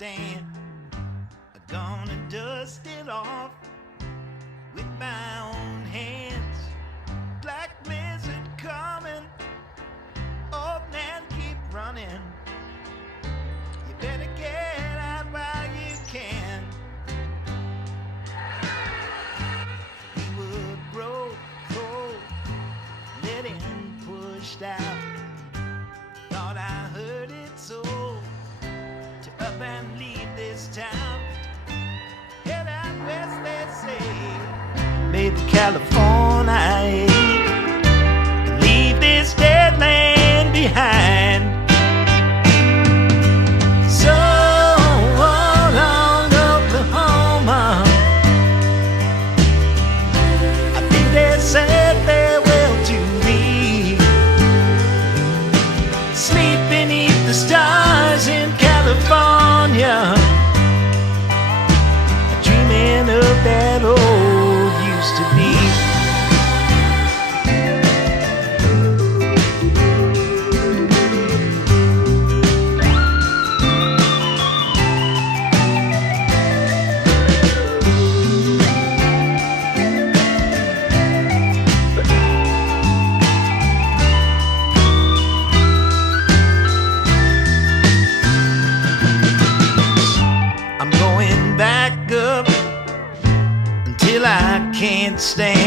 stand. I'm gonna dust it off with my own hands. Black blizzard coming, old man keep running. You better get out while you can. We would broke cold, letting pushed out. Thought I heard it so, to up and leave this town. Head out west, they say, maybe California, leave this dead land behind. So long, Oklahoma, I think they said farewell to me. Sleep beneath the stars in California, dreaming of that old used to be. I'm going back up until I can't stand.